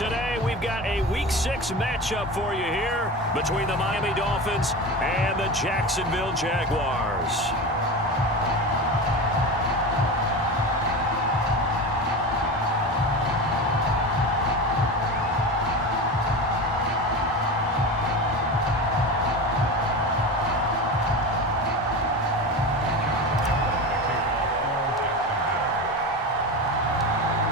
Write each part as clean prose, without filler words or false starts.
Today, we've got a Week 6 matchup for you here between the Miami Dolphins and the Jacksonville Jaguars.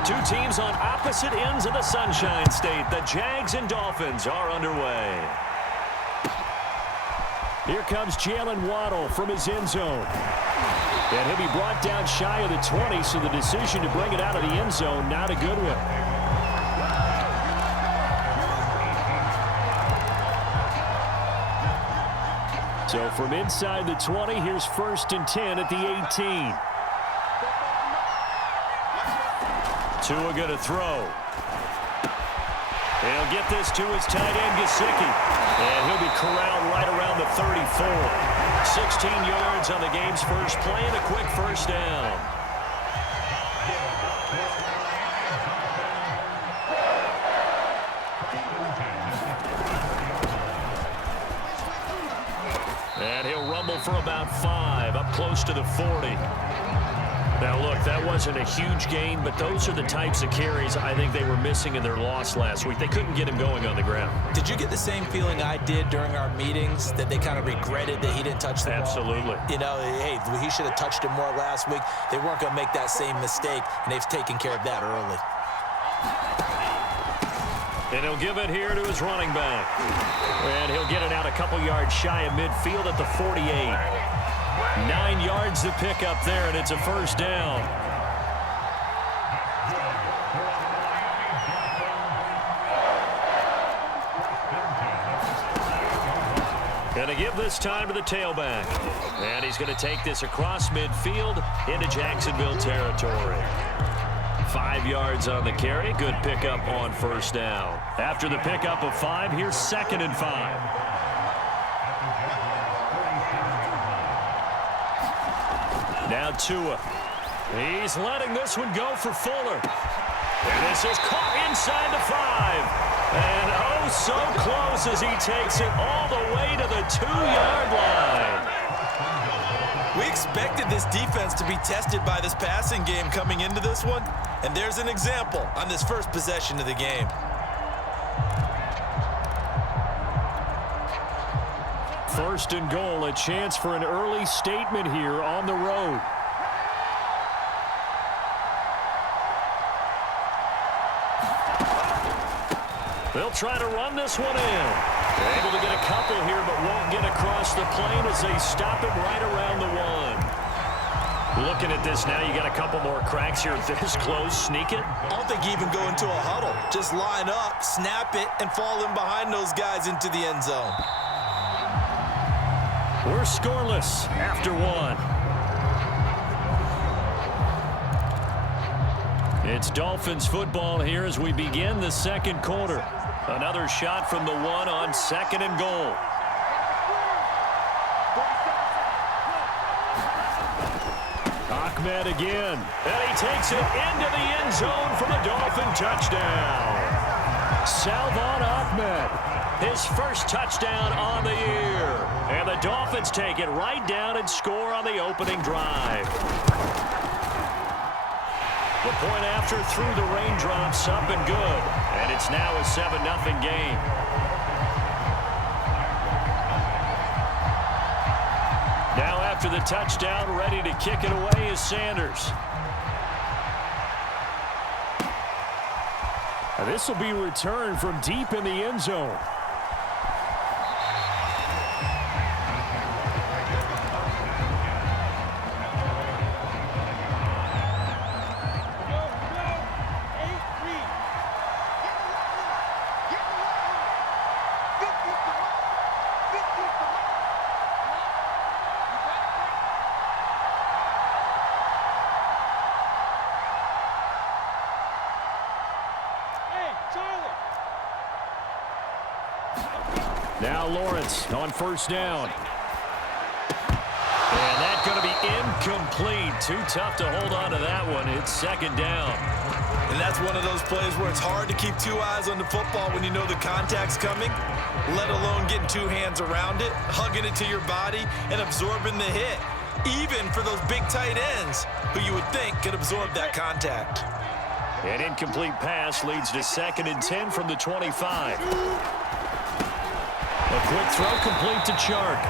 Two teams on opposite ends of the Sunshine State. The Jags and Dolphins are underway. Here comes Jalen Waddle from his end zone. And he'll be brought down shy of the 20, so the decision to bring it out of the end zone, not a good one. So from inside the 20, here's 1st and 10 at the 18. Tua going to throw. He'll get this to his tight end, Gesicki. And he'll be corralled right around the 34. 16 yards on the game's first play and a quick first down. And he'll rumble for about 5, up close to the 40. Now, look, that wasn't a huge gain, but those are the types of carries I think they were missing in their loss last week. They couldn't get him going on the ground. Did you get the same feeling I did during our meetings, that they kind of regretted that he didn't touch the ball? Absolutely. You know, hey, he should have touched it more last week. They weren't going to make that same mistake, and they've taken care of that early. And he'll give it here to his running back. And he'll get it out a couple yards shy of midfield at the 48. 9 yards to pick up there, and it's a first down. Going to give this time to the tailback. And he's going to take this across midfield into Jacksonville territory. 5 yards on the carry. Good pickup on first down. After the pickup of 5, here's 2nd and 5. Now Tua. He's letting this one go for Fuller. And this is caught inside the 5. And oh, so close as he takes it all the way to the 2-yard line. We expected this defense to be tested by this passing game coming into this one. And there's an example on this first possession of the game. First and goal, a chance for an early statement here on the road. They'll try to run this one in. They're able to get a couple here, but won't get across the plane as they stop it right around the 1. Looking at this now, you got a couple more cracks here this close. Sneak it. I don't think you even go into a huddle. Just line up, snap it, and fall in behind those guys into the end zone. We're scoreless after 1. It's Dolphins football here as we begin the second quarter. Another shot from the 1 on 2nd and goal. Ahmed again. And he takes it into the end zone for the Dolphin touchdown. Salvon Ahmed, his first touchdown on the year. And the Dolphins take it right down and score on the opening drive. The point after through the raindrops up and good. And it's now a 7-0 game. Now after the touchdown, ready to kick it away is Sanders. This will be returned from deep in the end zone. Now Lawrence on first down. And that's going to be incomplete. Too tough to hold on to that one. It's 2nd down. And that's one of those plays where it's hard to keep two eyes on the football when you know the contact's coming, let alone getting two hands around it, hugging it to your body, and absorbing the hit, even for those big tight ends who you would think could absorb that contact. An incomplete pass leads to 2nd and 10 from the 25. A quick throw complete to Chark.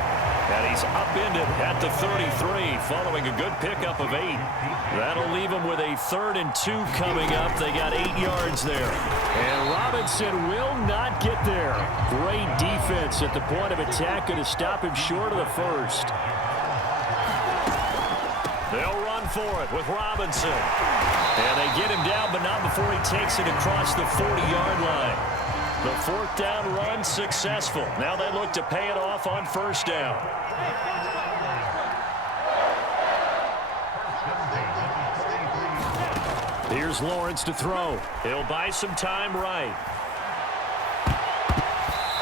And he's upended at the 33 following a good pickup of 8. That'll leave him with a 3rd and 2 coming up. They got 8 yards there. And Robinson will not get there. Great defense at the point of attack, going to stop him short of the first. They'll run for it with Robinson. And they get him down, but not before he takes it across the 40-yard line. The 4th down run successful. Now they look to pay it off on 1st down. Here's Lawrence to throw. He'll buy some time right.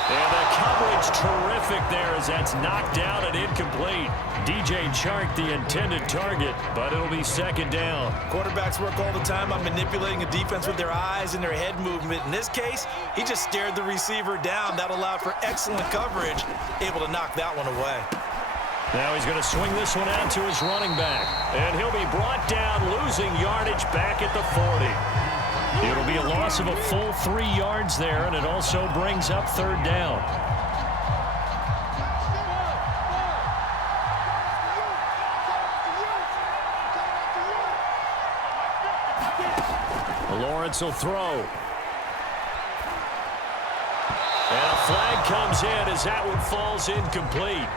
And the coverage terrific there as that's knocked down and incomplete. DJ Chark the intended target, but it'll be 2nd down. Quarterbacks work all the time on manipulating a defense with their eyes and their head movement. In this case, he just stared the receiver down. That allowed for excellent coverage, able to knock that one away. Now he's going to swing this one out to his running back. And he'll be brought down, losing yardage back at the 40. It'll be a loss of a full 3 yards there, and it also brings up 3rd down. Lawrence will throw. And a flag comes in as that one falls incomplete.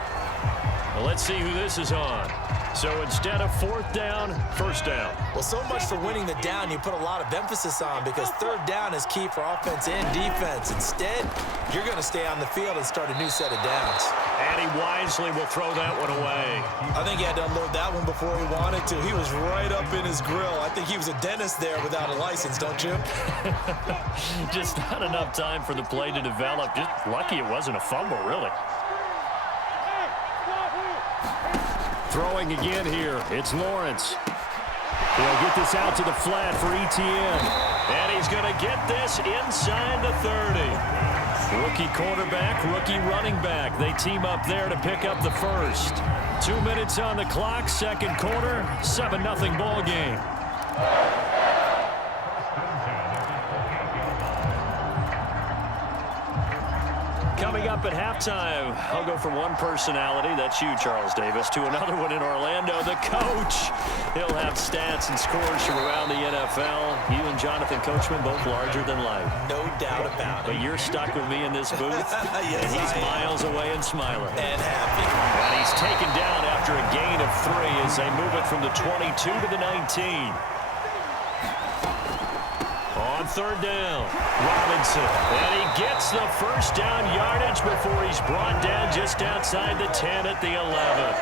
Well, let's see who this is on. So instead of 4th down, 1st down. Well, so much for winning the down you put a lot of emphasis on, because 3rd down is key for offense and defense. Instead, you're going to stay on the field and start a new set of downs. And he wisely will throw that one away. I think he had to unload that one before he wanted to. He was right up in his grill. I think he was a dentist there without a license, don't you? Just not enough time for the play to develop. Just lucky it wasn't a fumble, really. Throwing again here, it's Lawrence. He'll get this out to the flat for ETN. And he's going to get this inside the 30. Rookie quarterback, rookie running back. They team up there to pick up the first. 2 minutes on the clock, 2nd quarter, 7-0 ball game. Coming up at halftime, I'll go from one personality, that's you, Charles Davis, to another one in Orlando, the coach. He'll have stats and scores from around the NFL. You and Jonathan Coachman, both larger than life. No doubt about it. But you're stuck with me in this booth, Yes, and he's miles away and smiling. And happy. And he's taken down after a gain of 3 as they move it from the 22 to the 19. On 3rd down, Robinson. And he gets the 1st down yardage before he's brought down just outside the 10 at the 11.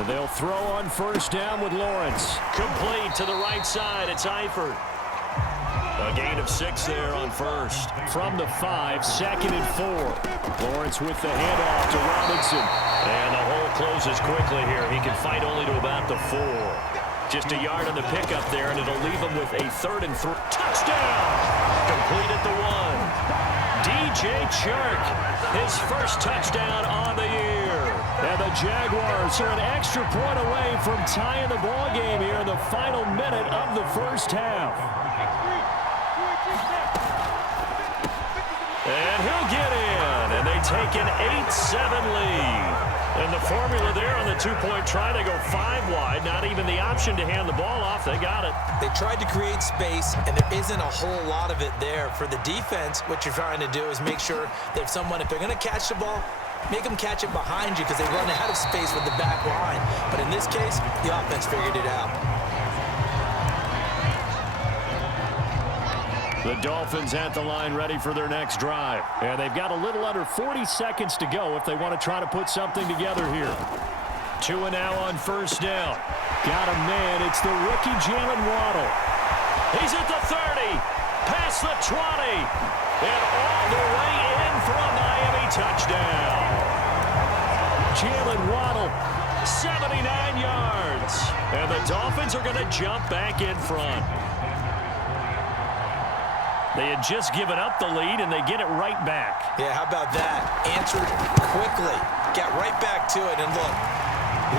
And they'll throw on 1st down with Lawrence. Complete to the right side. It's Eifert. A gain of 6 there on 1st. From the 5, 2nd and 4. Lawrence with the handoff to Robinson. And the hole closes quickly here. He can fight only to about the 4. Just a yard on the pickup there, and it'll leave him with a 3rd and 3. Touchdown! Complete at the 1. DJ Chark, his first touchdown on the year. And the Jaguars are an extra point away from tying the ball game here in the final minute of the 1st half. And he'll get in, and they take an 8-7 lead. And the formula there on the 2-point try to go 5 wide, not even the option to hand the ball off. They got it. They tried to create space, and there isn't a whole lot of it there. For the defense, what you're trying to do is make sure that if they're going to catch the ball, make them catch it behind you because they run out of space with the back line. But in this case, the offense figured it out. The Dolphins at the line ready for their next drive. And they've got a little under 40 seconds to go if they want to try to put something together here. 2 and now on 1st down. Got a man. It's the rookie Jalen Waddle. He's at the 30. Past the 20. And all the way in for a Miami touchdown. Jalen Waddle 79 yards. And the Dolphins are going to jump back in front. They had just given up the lead, and they get it right back. Yeah, how about that? Answered quickly. Got right back to it. And look,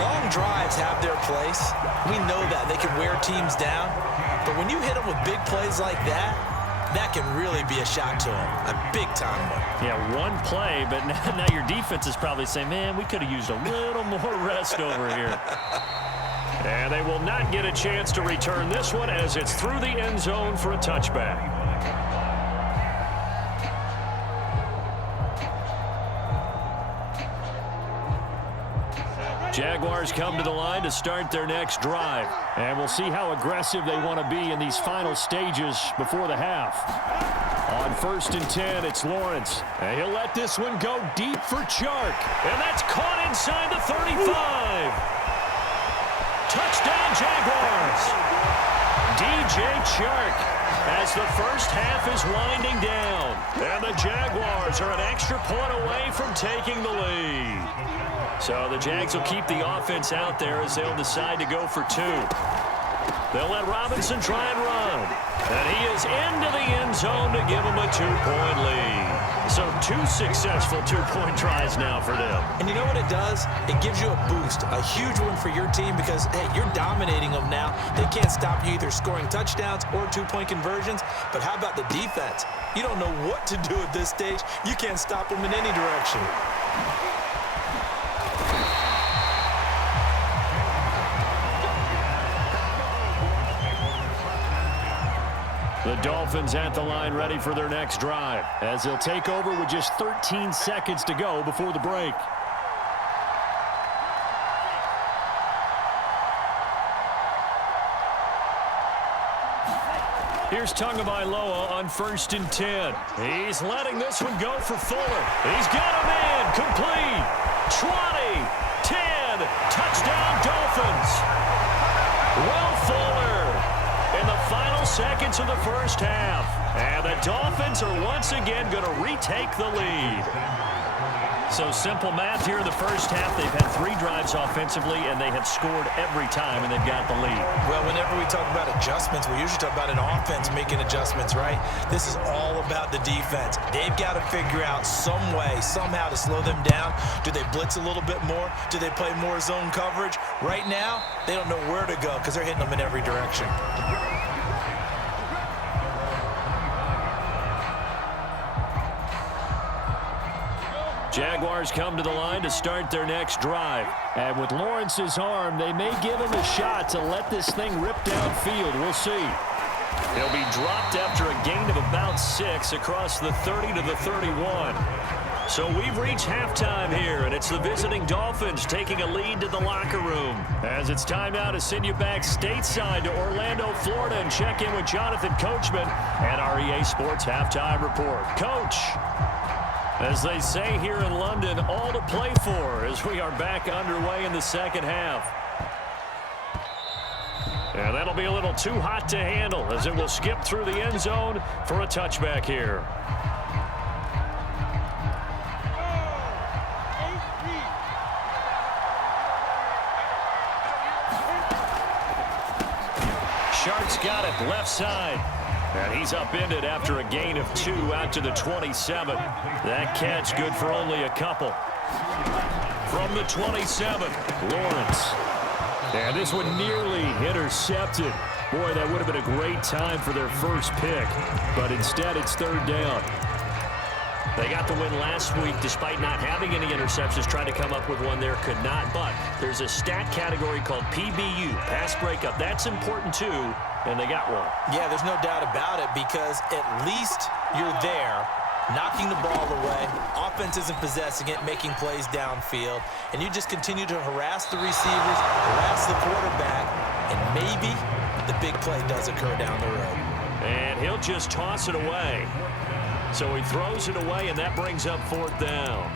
long drives have their place. We know that. They can wear teams down. But when you hit them with big plays like that, that can really be a shot to them. A big-time one. Yeah, one play, but now your defense is probably saying, man, we could have used a little more rest over here. And they will not get a chance to return this one as it's through the end zone for a touchback. Jaguars come to the line to start their next drive. And we'll see how aggressive they want to be in these final stages before the half. On 1st and 10, it's Lawrence. And he'll let this one go deep for Chark. And that's caught inside the 35. Touchdown, Jaguars. DJ Chark as the first half is winding down. And the Jaguars are an extra point away from taking the lead. So the Jags will keep the offense out there as they'll decide to go for 2. They'll let Robinson try and run. And he is into the end zone to give them a 2-point lead. So 2 successful 2-point tries now for them. And you know what it does? It gives you a boost, a huge one for your team because, hey, you're dominating them now. They can't stop you either scoring touchdowns or 2-point conversions. But how about the defense? You don't know what to do at this stage. You can't stop them in any direction. The Dolphins at the line ready for their next drive as they'll take over with just 13 seconds to go before the break. Here's Tagovailoa on 1st and 10. He's letting this one go for Fuller. He's got him in. Complete. 20. 10. Touchdown, Dolphins. Will Fuller in the final seconds of the first half. And the Dolphins are once again going to retake the lead. So simple math here in the first half. They've had 3 drives offensively, and they have scored every time, and they've got the lead. Well, whenever we talk about adjustments, we usually talk about an offense making adjustments, right? This is all about the defense. They've got to figure out some way, somehow to slow them down. Do they blitz a little bit more? Do they play more zone coverage? Right now, they don't know where to go because they're hitting them in every direction. Jaguars come to the line to start their next drive. And with Lawrence's arm, they may give him a shot to let this thing rip downfield. We'll see. He'll be dropped after a gain of about 6 across the 30 to the 31. So we've reached halftime here, and it's the visiting Dolphins taking a lead to the locker room. As it's time now to send you back stateside to Orlando, Florida, and check in with Jonathan Coachman and our EA Sports Halftime Report. Coach, as they say here in London, all to play for as we are back underway in the second half. And that'll be a little too hot to handle as it will skip through the end zone for a touchback here. Shark's got it left side. And he's upended after a gain of 2 out to the 27. That catch good for only a couple. From the 27, Lawrence. And this one nearly intercepted. Boy, that would have been a great time for their first pick. But instead, it's 3rd down. They got the win last week despite not having any interceptions. Tried to come up with one there, could not. But there's a stat category called PBU, pass breakup. That's important too, and they got one. Yeah, there's no doubt about it because at least you're there, knocking the ball away. Offense isn't possessing it, making plays downfield. And you just continue to harass the receivers, harass the quarterback, and maybe the big play does occur down the road. And he'll just toss it away. So he throws it away, and that brings up 4th down.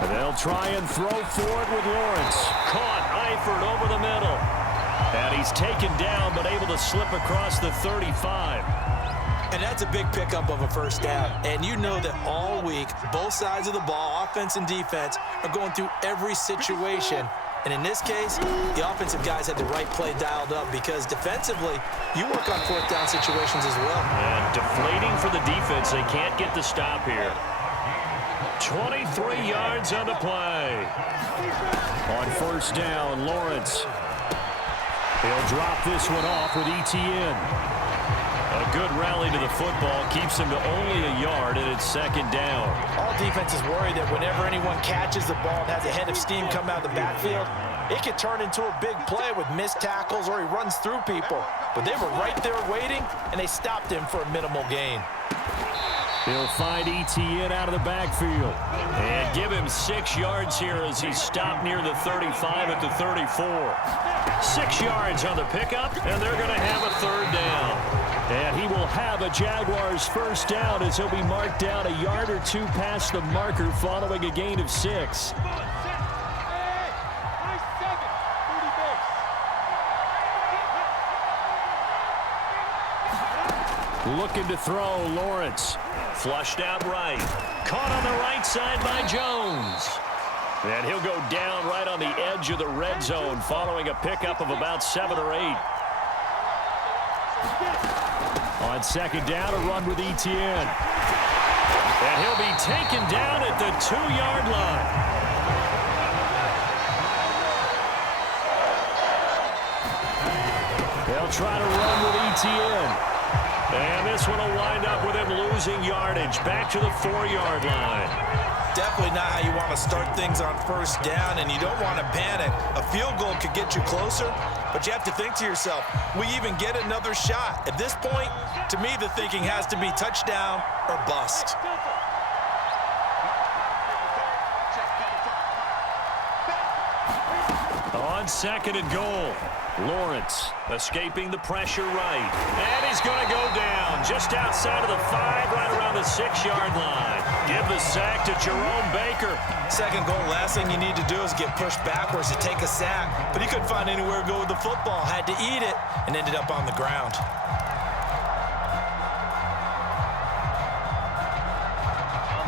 And they'll try and throw for it with Lawrence. Seifert over the middle. And he's taken down, but able to slip across the 35. And that's a big pickup of a first down. And you know that all week, both sides of the ball, offense and defense, are going through every situation. And in this case, the offensive guys had the right play dialed up because defensively, you work on fourth down situations as well. And deflating for the defense. They can't get the stop here. 23 yards on the play. On first down, Lawrence. He'll drop this one off with ETN. A good rally to the football keeps him to only a yard, and it's second down. All defenses worry that whenever anyone catches the ball and has a head of steam come out of the backfield, it could turn into a big play with missed tackles or he runs through people. But they were right there waiting, and they stopped him for a minimal gain. He'll find ETN out of the backfield. And give him 6 yards here as he's stopped near the 35 at the 34. 6 yards on the pickup, and they're going to have a third down. And he will have a Jaguars first down as he'll be marked down a yard or two past the marker following a gain of 6. Looking to throw, Lawrence. Flushed out right. Caught on the right side by Jones. And he'll go down right on the edge of the red zone following a pickup of about 7 or 8. On second down, a run with ETN. And he'll be taken down at the 2-yard line. They'll try to run with ETN. And this one will wind up with him losing yardage back to the 4-yard line. Definitely not how you want to start things on first down, and you don't want to panic. A field goal could get you closer, but you have to think to yourself, we even get another shot. At this point, to me, the thinking has to be touchdown or bust. On second and goal, Lawrence escaping the pressure right. And he's going to go down just outside of the 5, right around the 6-yard line. Give the sack to Jerome Baker. Second goal, last thing you need to do is get pushed backwards to take a sack. But he couldn't find anywhere to go with the football. Had to eat it and ended up on the ground.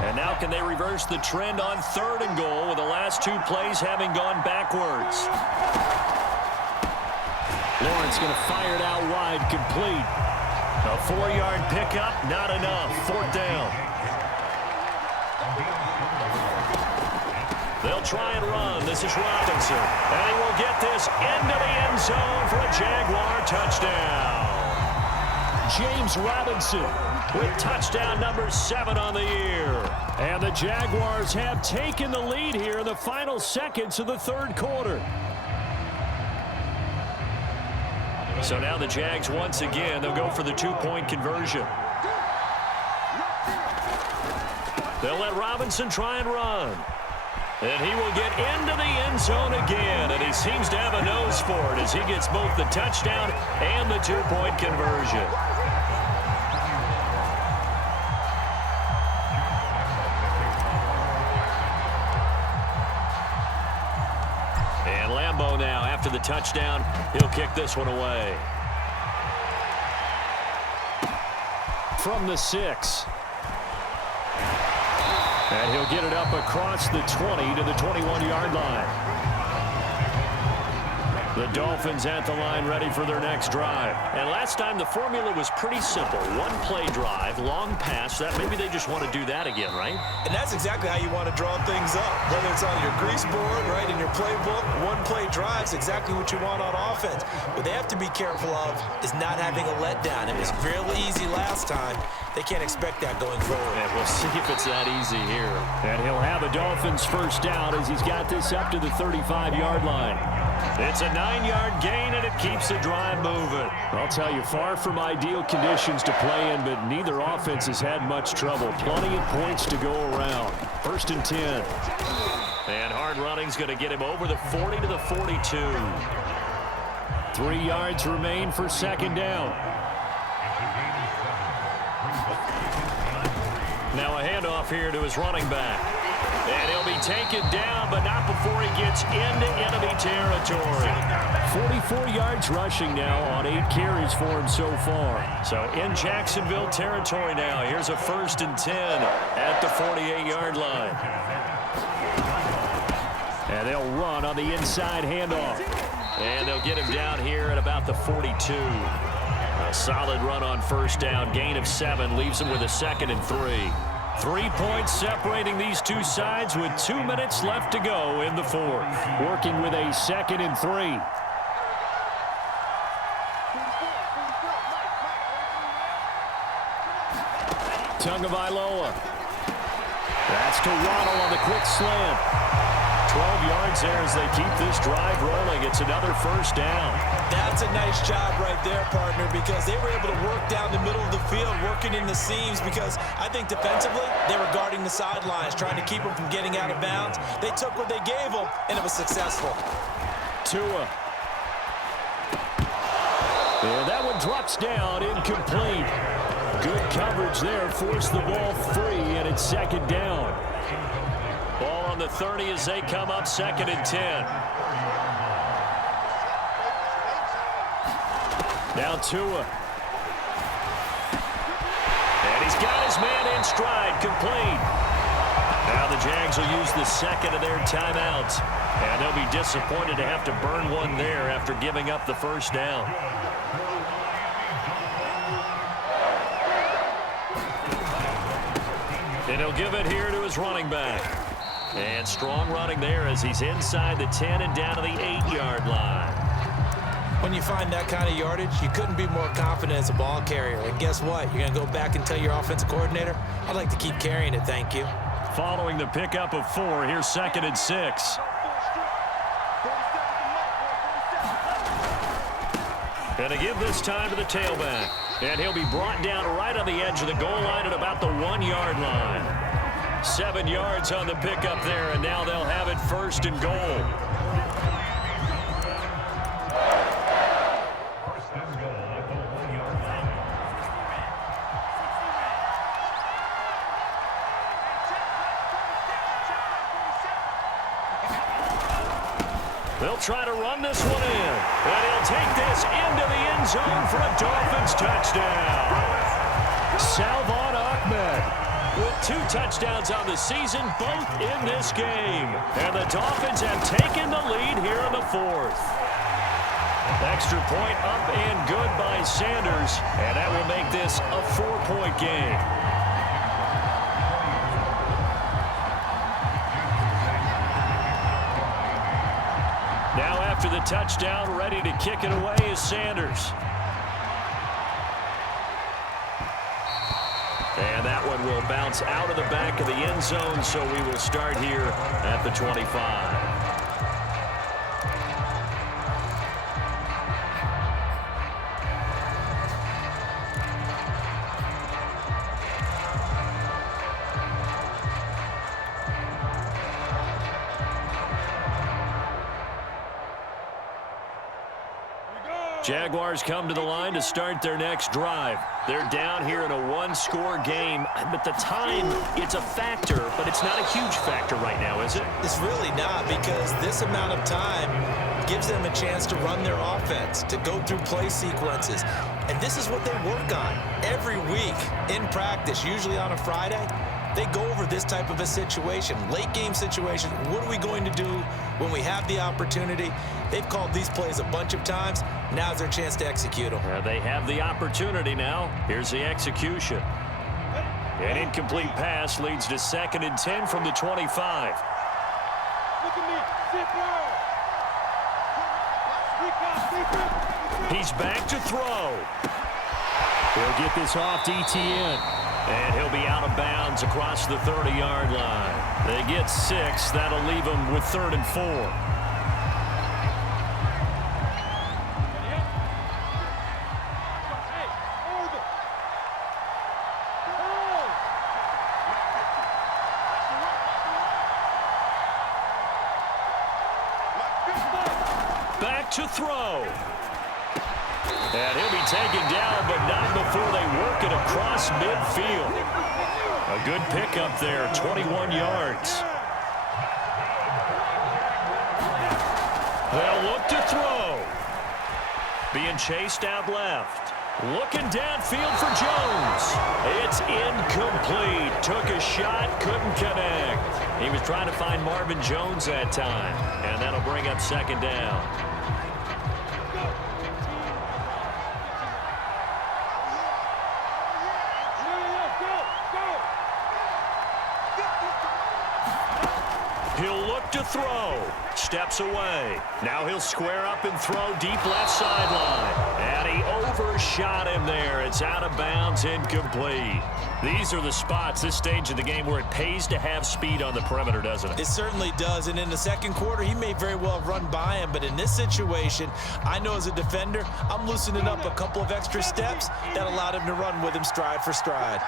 And now can they reverse the trend on third and goal with the last 2 plays having gone backwards? Lawrence going to fire it out wide, complete. A 4-yard pickup, not enough. Fourth down. They'll try and run. This is Robinson. And he will get this into the end zone for a Jaguar touchdown. James Robinson with touchdown number 7 on the year. And the Jaguars have taken the lead here in the final seconds of the third quarter. So now the Jags once again, they'll go for the 2-point conversion. They'll let Robinson try and run. And he will get into the end zone again, and he seems to have a nose for it as he gets both the touchdown and the 2-point conversion. And Lambeau now, after the touchdown, he'll kick this one away. From the 6. And he'll get it up across the 20 to the 21-yard line. The Dolphins at the line ready for their next drive. And last time the formula was pretty simple. 1-play drive, long pass. That maybe they just want to do that again, right? And that's exactly how you want to draw things up. Whether it's on your grease board, right, in your playbook, 1-play drive's exactly what you want on offense. What they have to be careful of is not having a letdown. It was really easy last time. They can't expect that going forward. And we'll see if it's that easy here. And he'll have a Dolphins first down as he's got this up to the 35-yard line. It's a 9-yard gain, and it keeps the drive moving. I'll tell you, far from ideal conditions to play in, but neither offense has had much trouble. Plenty of points to go around. First and 10. And hard running's going to get him over the 40 to the 42. 3 yards remain for second down. Now a handoff here to his running back. And he'll be taken down, but not before he gets into enemy territory. 44 yards rushing now on 8 carries for him so far. So in Jacksonville territory now. Here's a 1st and 10 at the 48-yard line. And they'll run on the inside handoff. And they'll get him down here at about the 42. A solid run on 1st down. Gain of 7 leaves him with a 2nd and 3. 3 points separating these two sides with 2 minutes left to go in the 4th. Working with a 2nd and 3. Tagovailoa. That's to Waddle on the quick slant. 12 yards there as they keep this drive rolling. It's another 1st down. That's a nice job right there, partner, because they were able to work down the middle of the field, working in the seams, because I think defensively they were guarding the sidelines, trying to keep them from getting out of bounds. They took what they gave them, and it was successful. Tua. And that one drops down, incomplete. Good coverage there, forced the ball free, and it's 2nd down. Ball on the 30 as they come up 2nd and 10. Now Tua. And he's got his man in stride, complete. Now the Jags will use the 2nd of their timeouts. And they'll be disappointed to have to burn one there after giving up the 1st down. And he'll give it here to his running back. And strong running there as he's inside the 10 and down to the 8-yard line. When you find that kind of yardage, you couldn't be more confident as a ball carrier. And guess what? You're going to go back and tell your offensive coordinator, I'd like to keep carrying it, thank you. Following the pickup of 4, here's 2nd and 6. And to give this time to the tailback. And he'll be brought down right on the edge of the goal line at about the 1-yard line. 7 yards on the pickup there, and now they'll have it 1st and goal. They'll try to run this one in. And he'll take this into the end zone for a Dolphins touchdown. Salvon Ahmed with 2 touchdowns on the season, both in this game. And the Dolphins have taken the lead here in the 4th. Extra point up and good by Sanders. And that will make this a 4-point game. Now after the touchdown, ready to kick it away is Sanders. And that one will bounce out of the back of the end zone, so we will start here at the 25. Jaguars come to the line to start their next drive. They're down here in a 1-score game, but the time, it's a factor, but it's not a huge factor right now, is it? It's really not, because this amount of time gives them a chance to run their offense, to go through play sequences. And this is what they work on every week in practice, usually on a Friday. They go over this type of a situation, late game situation. What are we going to do when we have the opportunity? They've called these plays a bunch of times. Now's their chance to execute them. They have the opportunity now. Here's the execution. An incomplete pass leads to 2nd and 10 from the 25. He's back to throw. He'll get this off to ETN. And he'll be out of bounds across the 30-yard line. They get 6. That'll leave them with 3rd and 4. Back to throw. And he'll be taken down, but not before they work it across midfield. A good pickup there, 21 yards. They'll look to throw. Being chased out left. Looking downfield for Jones. It's incomplete. Took a shot, couldn't connect. He was trying to find Marvin Jones that time, and that'll bring up second down. He'll look to throw. Steps away. Now he'll square up and throw deep left sideline. And he overshot him there. It's out of bounds, incomplete. These are the spots, this stage of the game, where it pays to have speed on the perimeter, doesn't it? It certainly does, and in the second quarter, he may very well run by him, but in this situation, I know as a defender, I'm loosening up a couple of extra steps that allowed him to run with him stride for stride.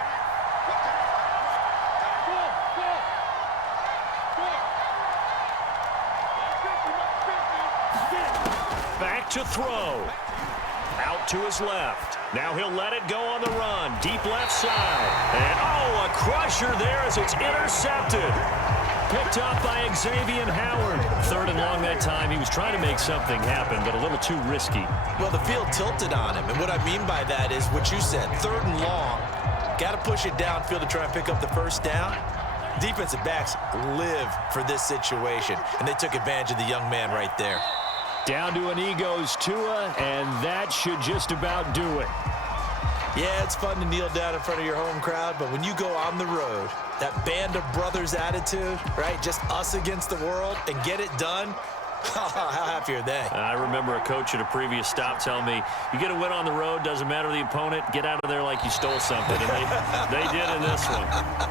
Back to throw. Out to his left. Now he'll let it go on the run. Deep left side. And, oh, a crusher there as it's intercepted. Picked up by Xavier Howard. Third and long that time. He was trying to make something happen, but a little too risky. Well, the field tilted on him, and what I mean by that is what you said. Third and long. Got to push it downfield to try and pick up the first down. Defensive backs live for this situation, and they took advantage of the young man right there. Down to an goes Tua, and that should just about do it. Yeah, it's fun to kneel down in front of your home crowd, but when you go on the road, that band of brothers attitude, right, just us against the world, and get it done, how happy are they? I remember a coach at a previous stop telling me, you get a win on the road, doesn't matter the opponent, get out of there like you stole something, and they did in this one.